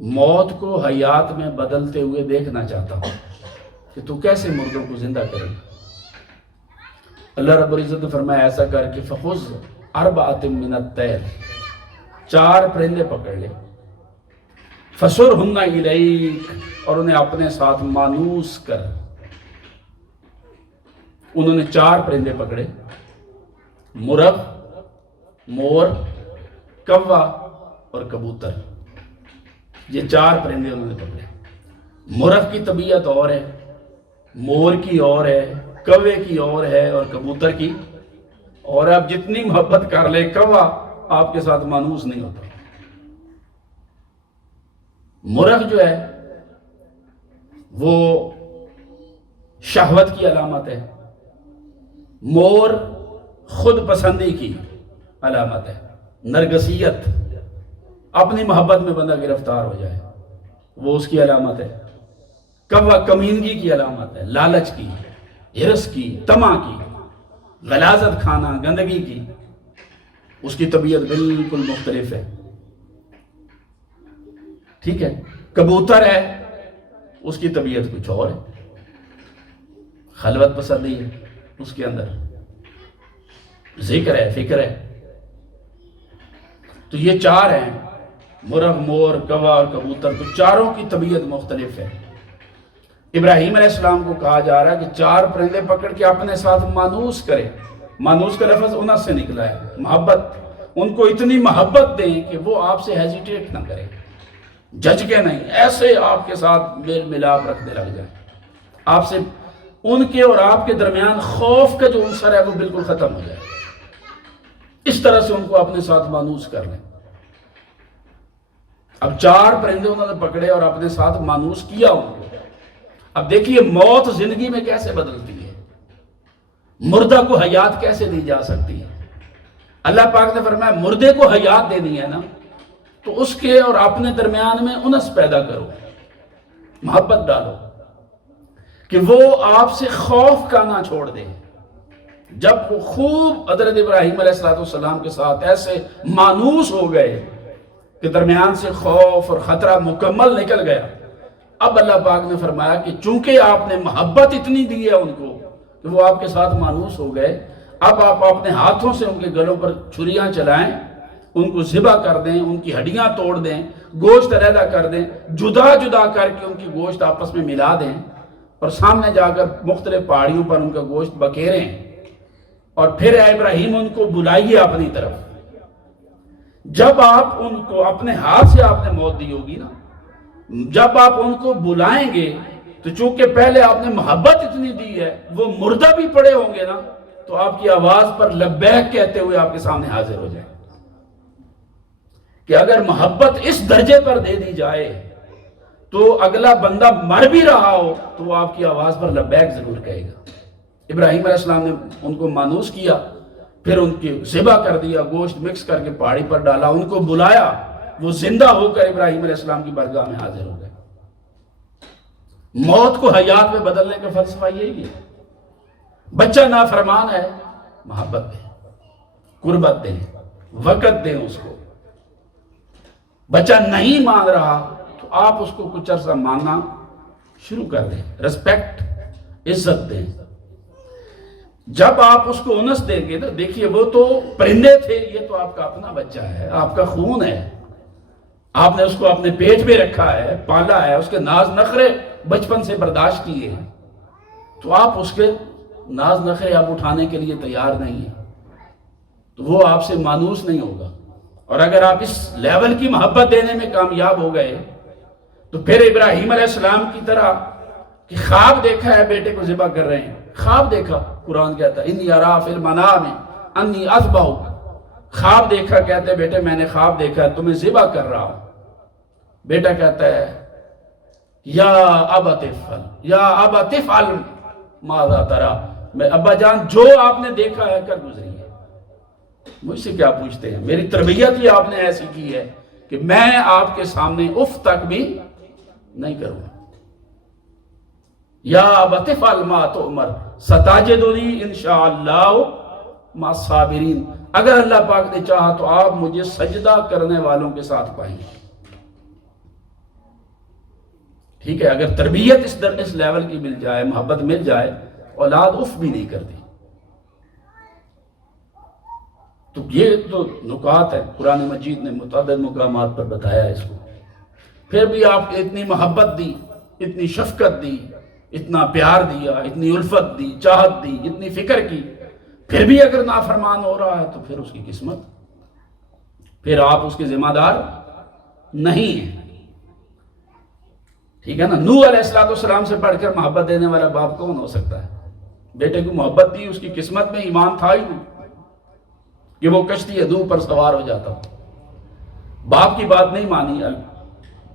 موت کو حیات میں بدلتے ہوئے دیکھنا چاہتا ہوں کہ تو کیسے مردوں کو زندہ کرے گا۔ اللہ رب العزت نے فرمایا ایسا کر کے فخذ اربعۃ من الطیر، 4 پرندے پکڑ لے، فسرہن الیک، اور انہیں اپنے ساتھ مانوس کر۔ انہوں نے 4 پرندے پکڑے، مرغ، مور، کوا اور کبوتر، یہ 4 پرندے انہوں نے پکڑے۔ مرغ کی طبیعت اور ہے، مور کی اور ہے، کوے کی اور ہے، اور کبوتر کی اور آپ جتنی محبت کر لے کوا آپ کے ساتھ مانوس نہیں ہوتا۔ مرغ جو ہے وہ شہوت کی علامت ہے، مور خود پسندی کی علامت ہے، نرگسیت، اپنی محبت میں بندہ گرفتار ہو جائے وہ اس کی علامت ہے۔ کوا کمینگی کی علامت ہے، لالچ کی، ہرس کی، طمع کی، غلاظت کھانا، گندگی کی۔ اس کی طبیعت بالکل مختلف ہے. ٹھیک ہے. کبوتر ہے، اس کی طبیعت کچھ اور ہے، خلوت پسندی ہے اس کے اندر، ذکر ہے، فکر ہے. تو یہ چار ہیں، مرغ، مور، کوا اور کبوتر. تو چاروں کی طبیعت مختلف ہے. ابراہیم علیہ السلام کو کہا جا رہا ہے کہ چار پرندے پکڑ کے اپنے ساتھ مانوس کرے. مانوس کا لفظ انس سے نکلا ہے، محبت. ان کو اتنی محبت دیں کہ وہ آپ سے ہیزیٹیٹ نہ کرے، جج کے نہیں، ایسے آپ کے ساتھ میل ملاپ رکھنے لگ جائیں. آپ سے ان کے اور آپ کے درمیان خوف کا جو عنصر ہے وہ بالکل ختم ہو جائے. اس طرح سے ان کو اپنے ساتھ مانوس کر لیں. اب چار پرندے انہوں نے پکڑے اور اپنے ساتھ مانوس کیا ان کو. اب دیکھیے موت زندگی میں کیسے بدلتی ہے، مردہ کو حیات کیسے دی جا سکتی ہے. اللہ پاک نے فرمایا مردے کو حیات دینی ہے نا، تو اس کے اور اپنے درمیان میں انس پیدا کرو، محبت ڈالو کہ وہ آپ سے خوف کا نہ چھوڑ دے. جب وہ خوب حضرت ابراہیم علیہ السلام کے ساتھ ایسے مانوس ہو گئے کہ درمیان سے خوف اور خطرہ مکمل نکل گیا، اب اللہ پاک نے فرمایا کہ چونکہ آپ نے محبت اتنی دی ہے ان کو کہ وہ آپ کے ساتھ مانوس ہو گئے، اب آپ اپنے ہاتھوں سے ان کے گلوں پر چھریاں چلائیں، ان کو ذبح کر دیں، ان کی ہڈیاں توڑ دیں، گوشت علیحدہ کر دیں، جدا جدا کر کے ان کی گوشت آپس میں ملا دیں، اور سامنے جا کر مختلف پہاڑیوں پر ان کا گوشت بکیریں، اور پھر اے ابراہیم ان کو بلائیے اپنی طرف. جب آپ ان کو اپنے ہاتھ سے آپ نے موت دی ہوگی نا، جب آپ ان کو بلائیں گے تو چونکہ پہلے آپ نے محبت اتنی دی ہے، وہ مردہ بھی پڑے ہوں گے نا، تو آپ کی آواز پر لبیک کہتے ہوئے آپ کے سامنے حاضر ہو جائیں. کہ اگر محبت اس درجے پر دے دی جائے تو اگلا بندہ مر بھی رہا ہو تو وہ آپ کی آواز پر لبیک ضرور کہے گا. ابراہیم علیہ السلام نے ان کو مانوس کیا، پھر ان کی ذبح کر دیا، گوشت مکس کر کے پہاڑی پر ڈالا، ان کو بلایا، وہ زندہ ہو کر ابراہیم علیہ السلام کی بارگاہ میں حاضر ہو گئے. موت کو حیات میں بدلنے کا فلسفہ یہی ہے. بچہ نافرمان ہے، محبت دیں، قربت دیں، وقت دیں اس کو. بچہ نہیں مان رہا تو آپ اس کو کچھ عرصہ ماننا شروع کر دیں، رسپیکٹ، عزت دیں. جب آپ اس کو انس دیں گے نا، دیکھیے وہ تو پرندے تھے، یہ تو آپ کا اپنا بچہ ہے، آپ کا خون ہے، آپ نے اس کو اپنے پیٹ میں رکھا ہے، پالا ہے، اس کے ناز نخرے بچپن سے برداشت کیے ہیں، تو آپ اس کے ناز نخرے آپ اٹھانے کے لیے تیار نہیں ہیں، تو وہ آپ سے مانوس نہیں ہوگا. اور اگر آپ اس لیول کی محبت دینے میں کامیاب ہو گئے تو پھر ابراہیم علیہ السلام کی طرح کہ خواب دیکھا ہے بیٹے کو ذبح کر رہے ہیں، خواب دیکھا، قرآن کہتا ہے انی ارا فی المنام انی اذبحک، خواب دیکھا، کہتے ہیں بیٹے میں نے خواب دیکھا ہے تمہیں ذبح کر رہا ہوں. بیٹا کہتا ہے یا ابت افعل، یا ابت افعل ماذا ترى، میں ابا جان جو آپ نے دیکھا ہے کر گزری ہے، مجھ سے کیا پوچھتے ہیں، میری تربیت ہی آپ نے ایسی کی ہے کہ میں آپ کے سامنے اف تک بھی نہیں کروں. یا ابت افعل ما تؤمر ستجدنی انشاءاللہ مع الصابرین، اگر اللہ پاک نے چاہا تو آپ مجھے سجدہ کرنے والوں کے ساتھ پائیں گے. ٹھیک ہے. اگر تربیت اس لیول کی مل جائے، محبت مل جائے، اولاد اف بھی نہیں کرتی. تو یہ تو نکات ہے، قرآن مجید نے متعدد مقامات پر بتایا اس کو. پھر بھی آپ اتنی محبت دی، اتنی شفقت دی، اتنا پیار دیا، اتنی الفت دی، چاہت دی، اتنی فکر کی، پھر بھی اگر نافرمان ہو رہا ہے تو پھر اس کی قسمت، پھر آپ اس کے ذمہ دار نہیں ہیں. ٹھیک ہے نا. نوح علیہ السلام سے پڑھ کر محبت دینے والا باپ کون ہو سکتا ہے؟ بیٹے کو محبت دی، اس کی قسمت میں ایمان تھا ہی نہیں کہ وہ کشتی نوح پر سوار ہو جاتا. باپ کی بات نہیں مانی،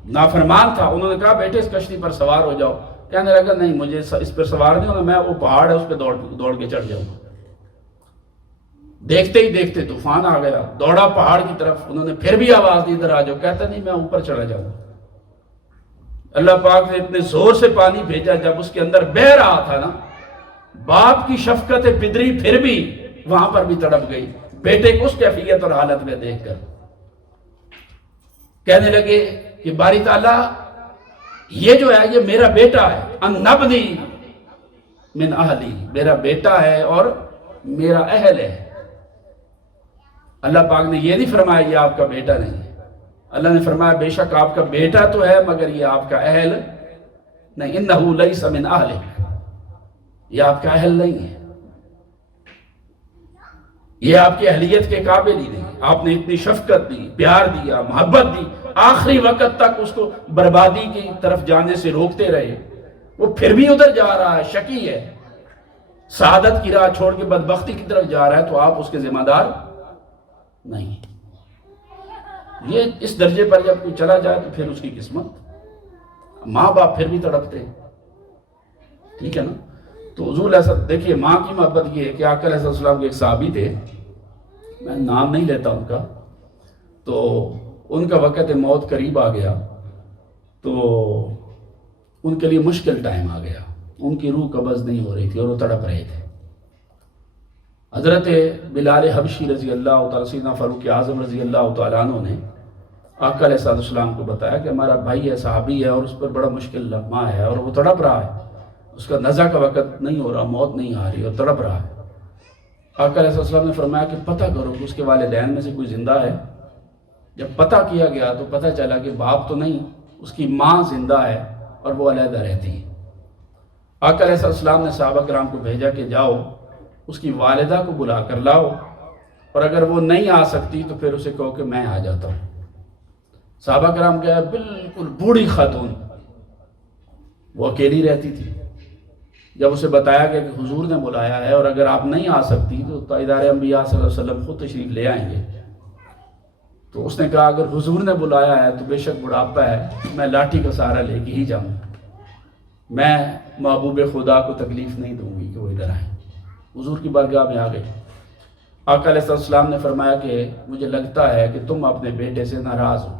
نافرمان تھا. انہوں نے کہا بیٹے اس کشتی پر سوار ہو جاؤ، کہنے لگا نہیں مجھے اس پر سوار نہیں ہونا، میں وہ پہاڑ ہے اس پہ دوڑ کے چڑھ جاؤں گا. دیکھتے ہی دیکھتے طوفان آ گیا، دوڑا پہاڑ کی طرف. انہوں نے پھر بھی آواز دی ادھر آ جاؤ، کہتا نہیں میں اوپر چڑھا جاؤں گا. اللہ پاک نے اتنے زور سے پانی بھیجا، جب اس کے اندر بہہ رہا تھا نا، باپ کی شفقت پدری پھر بھی وہاں پر بھی تڑپ گئی. بیٹے کو اس کیفیت اور حالت میں دیکھ کر کہنے لگے کہ باری تعالیٰ یہ جو ہے یہ میرا بیٹا ہے، ان نبنی من اہلی، میرا بیٹا ہے اور میرا اہل ہے۔ اللہ پاک نے یہ نہیں فرمایا یہ آپ کا بیٹا نہیں ہے، اللہ نے فرمایا بے شک آپ کا بیٹا تو ہے مگر یہ آپ کا اہل نہیں، انہو لیس من اہلک، یہ آپ کا اہل نہیں ہے، یہ آپ کی اہلیت کے قابل ہی نہیں۔ آپ نے اتنی شفقت دی، پیار دیا، محبت دی، آخری وقت تک اس کو بربادی کی طرف جانے سے روکتے رہے، وہ پھر بھی ادھر جا رہا ہے، شقی ہے، سعادت کی راہ چھوڑ کے بدبختی کی طرف جا رہا ہے، تو آپ اس کے ذمہ دار نہیں۔ یہ اس درجے پر جب کوئی چلا جائے تو پھر اس کی قسمت، ماں باپ پھر بھی تڑپتے ہیں، ٹھیک ہے نا۔ تو حضور ایسا دیکھیے ماں کی محبت یہ ہے کہ آقا علیہ السلام کے ایک صحابی تھے، میں نام نہیں لیتا ان کا، تو ان کا وقت موت قریب آ گیا، تو ان کے لیے مشکل ٹائم آ گیا، ان کی روح قبض نہیں ہو رہی تھی اور وہ تڑپ رہے تھے۔ حضرت بلال حبشی رضی اللہ تعالیٰ، سیدنا فاروق اعظم رضی اللہ تعالیٰ عنہ نے آقا علیہ السلام کو بتایا کہ ہمارا بھائی ہے، صحابی ہے، اور اس پر بڑا مشکل لمحہ ہے اور وہ تڑپ رہا ہے، اس کا نزع کا وقت نہیں ہو رہا، موت نہیں آ رہی اور تڑپ رہا ہے۔ آقا علیہ السلام نے فرمایا کہ پتہ کرو کہ اس کے والدین میں سے کوئی زندہ ہے۔ جب پتہ کیا گیا تو پتہ چلا کہ باپ تو نہیں، اس کی ماں زندہ ہے اور وہ علیحدہ رہتی ہے۔ آقا علیہ السلام نے صحابہ کرام کو بھیجا کہ جاؤ اس کی والدہ کو بلا کر لاؤ، اور اگر وہ نہیں آ سکتی تو پھر اسے کہو کہ میں آ جاتا ہوں۔ صحابہ کرام کہا بالکل بوڑھی خاتون، وہ اکیلی رہتی تھی۔ جب اسے بتایا گیا کہ حضور نے بلایا ہے اور اگر آپ نہیں آ سکتی تو تاجدار انبیاء صلی اللہ علیہ وسلم خود تشریف لے آئیں گے، تو اس نے کہا اگر حضور نے بلایا ہے تو بے شک بڑھاپا ہے، میں لاٹھی کا سہارا لے کے ہی جاؤں، میں محبوب خدا کو تکلیف نہیں دوں گی کہ وہ ادھر آئیں۔ حضور کی بارگاہ میں آ گئے۔ آقا علیہ السلام نے فرمایا کہ مجھے لگتا ہے کہ تم اپنے بیٹے سے ناراض ہو،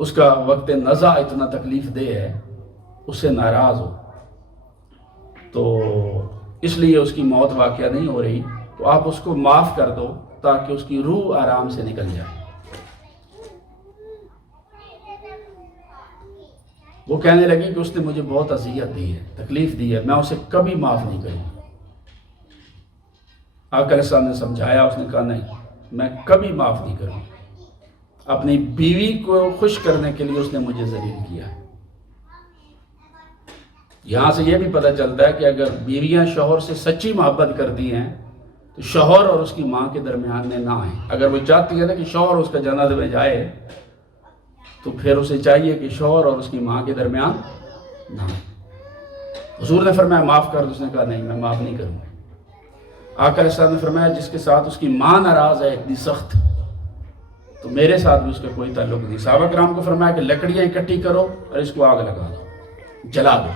اس کا وقت نزع اتنا تکلیف دہ ہے، اس سے ناراض ہو، تو اس لیے اس کی موت واقعہ نہیں ہو رہی، تو آپ اس کو معاف کر دو تاکہ اس کی روح آرام سے نکل جائے۔ وہ کہنے لگی کہ اس نے مجھے بہت اذیت دی ہے، تکلیف دی ہے، میں اسے کبھی معاف نہیں کروں۔ آقا علیہ السلام نے سمجھایا، اس نے کہا نہیں میں کبھی معاف نہیں کروں، اپنی بیوی کو خوش کرنے کے لیے اس نے مجھے ذلیل کیا ہے۔ یہاں سے یہ بھی پتہ چلتا ہے کہ اگر بیویاں شوہر سے سچی محبت کرتی ہیں تو شوہر اور اس کی ماں کے درمیان میں نہ آئیں۔ اگر وہ چاہتی ہے نا کہ شوہر اس کا جنازے میں جائے تو پھر اسے چاہیے کہ شوہر اور اس کی ماں کے درمیان نہ آئیں۔ حضور نے فرمایا معاف کر دو، اس نے کہا نہیں میں معاف نہیں کروں۔ آقا علیہ السلام نے فرمایا جس کے ساتھ اس کی ماں ناراض ہے اتنی سخت، تو میرے ساتھ بھی اس کا کوئی تعلق نہیں۔ صحابہ کرام کو فرمایا کہ لکڑیاں اکٹھی کرو اور اس کو آگ لگا دو، جلا دو۔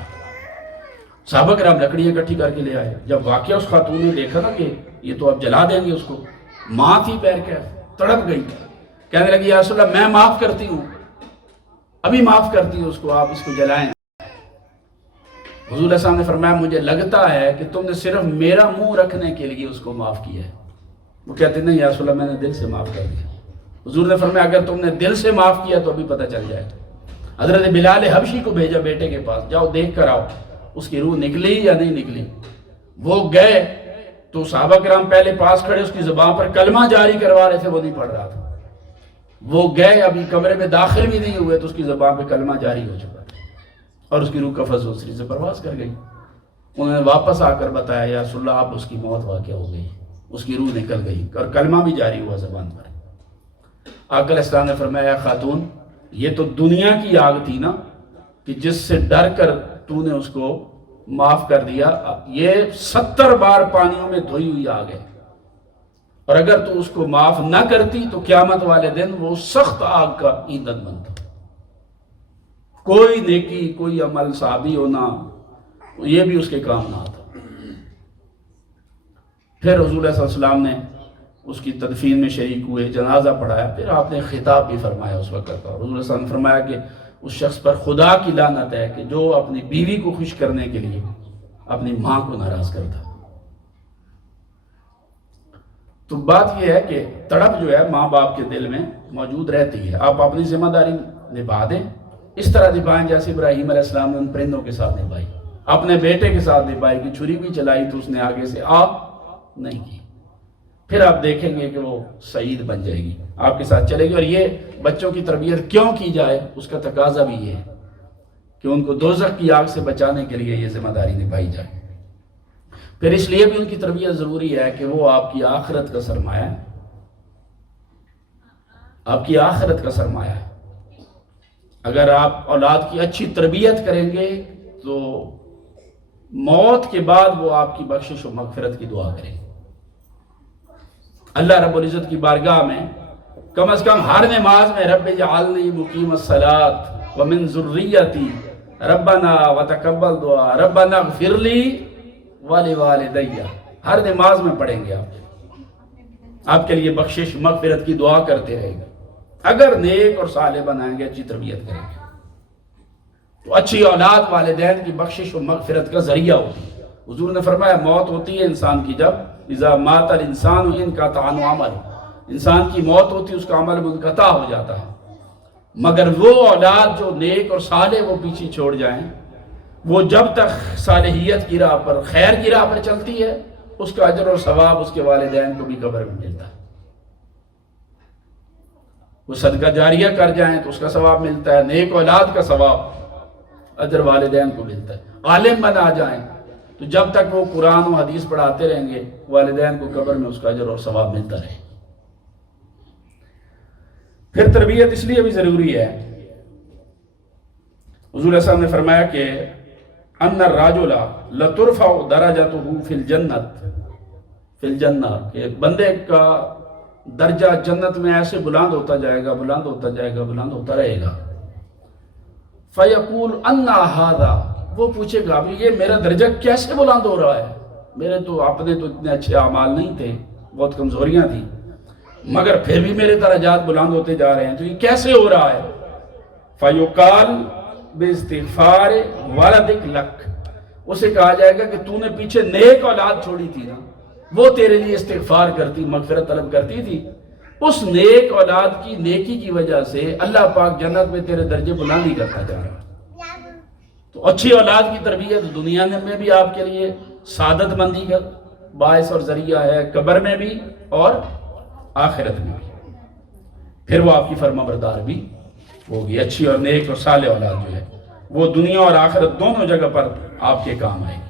صحابہ کرام لکڑیاں اکٹھی کر کے لے آئے۔ جب واقعہ اس خاتون نے دیکھا نا کہ یہ تو اب جلا دیں گے اس کو، ماں تھی پیر کے تڑپ گئی، کہنے لگی یا رسول اللہ میں معاف کرتی ہوں، ابھی معاف کرتی ہوں اس کو، آپ اس کو جلائیں۔ حضور علیہ السلام نے فرمایا مجھے لگتا ہے کہ تم نے صرف میرا منہ رکھنے کے لیے اس کو معاف کیا ہے۔ وہ کہتے نہیں یا رسول اللہ میں نے دل سے معاف کر دیا۔ حضور نے فرمایا اگر تم نے دل سے معاف کیا تو ابھی پتہ چل جائے۔ حضرت بلال حبشی کو بھیجا بیٹے کے پاس، جاؤ دیکھ کر آؤ اس کی روح نکلی یا نہیں نکلی۔ وہ گئے تو صحابہ کرام پہلے پاس کھڑے اس کی زبان پر کلمہ جاری کروا رہے تھے، وہ نہیں پڑھ رہا تھا۔ وہ گئے ابھی کمرے میں داخل بھی نہیں ہوئے تو اس کی زبان پہ کلمہ جاری ہو چکا تھا اور اس کی روح قفس دوسری سے پرواز کر گئی۔ انہوں نے واپس آ کر بتایا یا رسول اللہ آپ اس کی موت واقع ہو گئی، اس کی روح نکل گئی اور کلمہ بھی جاری ہوا زبان پر۔ آقا علیہ السلام نے فرمایا خاتون یہ تو دنیا کی آگ تھی نا کہ جس سے ڈر کر تو نے اس کو معاف کر دیا، یہ 70 بار پانیوں میں دھوئی ہوئی آگ ہے، اور اگر تو اس کو معاف نہ کرتی تو قیامت والے دن وہ سخت آگ کا ایندھن بنتا۔ کوئی نیکی کوئی عمل صحابی ہونا یہ بھی اس کے کام نہ آتا۔ پھر حضور صلی اللہ علیہ وسلم نے اس کی تدفین میں شریک ہوئے، جنازہ پڑھایا، پھر آپ نے خطاب بھی فرمایا اس وقت کا۔ حضور صلی اللہ علیہ وسلم نے فرمایا کہ اس شخص پر خدا کی لعنت ہے کہ جو اپنی بیوی کو خوش کرنے کے لیے اپنی ماں کو ناراض کرتا۔ تو بات یہ ہے کہ تڑپ جو ہے ماں باپ کے دل میں موجود رہتی ہے. آپ اپنی ذمہ داری نبھا دیں، اس طرح نبھائیں جیسے ابراہیم علیہ السلام نے ان پرندوں کے ساتھ نبھائی، اپنے بیٹے کے ساتھ نبھائی کہ چھری بھی چلائی تو اس نے آگے سے نہیں کی. پھر آپ دیکھیں گے کہ وہ سعید بن جائے گی، آپ کے ساتھ چلے گی. اور یہ بچوں کی تربیت کیوں کی جائے، اس کا تقاضا بھی یہ ہے کہ ان کو دوزخ کی آگ سے بچانے کے لیے یہ ذمہ داری نبھائی جائے. پھر اس لیے بھی ان کی تربیت ضروری ہے کہ وہ آپ کی آخرت کا سرمایہ ہے، آپ کی آخرت کا سرمایہ ہے. اگر آپ اولاد کی اچھی تربیت کریں گے تو موت کے بعد وہ آپ کی بخشش و مغفرت کی دعا کریں گے. اللہ رب العزت کی بارگاہ میں کم از کم ہر نماز میں رب اجعلنی مقیم الصلاۃ ومن ذریتی ربنا وتقبل دعا ربنا اغفر لی ولوالدی، ہر نماز میں پڑھیں گے. آپ کے لیے بخشش مغفرت کی دعا کرتے رہیں گے اگر نیک اور صالح بنائیں گے، اچھی تربیت کریں گے. تو اچھی اولاد والدین کی بخشش و مغفرت کا ذریعہ ہوتی ہے. حضور نے فرمایا موت ہوتی ہے انسان کی جب اذا مات الانسان انقطع عنہ عمل، انسان کی موت ہوتی ہے اس کا عمل منقطع ہو جاتا ہے. مگر وہ اولاد جو نیک اور صالح وہ پیچھے چھوڑ جائیں، وہ جب تک صالحیت کی راہ پر، خیر کی راہ پر چلتی ہے، اس کا اجر اور ثواب اس کے والدین کو بھی قبر میں ملتا ہے. وہ صدقہ جاریہ کر جائیں تو اس کا ثواب ملتا ہے، نیک اولاد کا ثواب اجر والدین کو ملتا ہے. عالم بنا جائیں تو جب تک وہ قرآن و حدیث پڑھاتے رہیں گے، والدین کو قبر میں اس کا اجر اور ثواب ملتا رہے. پھر تربیت اس لیے بھی ضروری ہے، حضور صلی اللہ علیہ وسلم نے فرمایا کہ ان الرجل لترفع درجته فی الجنہ، کہ ایک بندے کا درجہ جنت میں ایسے بلند ہوتا جائے گا، بلند ہوتا جائے گا، بلند ہوتا رہے گا. فیقول انا ھذا، وہ پوچھے گا ابھی یہ میرا درجہ کیسے بلند ہو رہا ہے، میرے تو اپنے تو اتنے اچھے اعمال نہیں تھے، بہت کمزوریاں تھیں، مگر پھر بھی میرے درجات بلند ہوتے جا رہے ہیں، تو یہ کیسے ہو رہا ہے. فیقال باستغفار ولدک لک، اسے کہا جائے گا کہ تو نے پیچھے نیک اولاد چھوڑی تھی نا، وہ تیرے لیے استغفار کرتی، مغفرت طلب کرتی تھی، اس نیک اولاد کی نیکی کی وجہ سے اللہ پاک جنت میں تیرے درجے بلند ہی کرتا جا رہا ہے. تو اچھی اولاد کی تربیت دنیا میں بھی آپ کے لیے سعادت مندی کا باعث اور ذریعہ ہے، قبر میں بھی اور آخرت میں بھی. پھر وہ آپ کی فرما بردار بھی ہوگی. اچھی اور نیک اور صالح اولاد جو ہے وہ دنیا اور آخرت دونوں جگہ پر آپ کے کام آئے گی.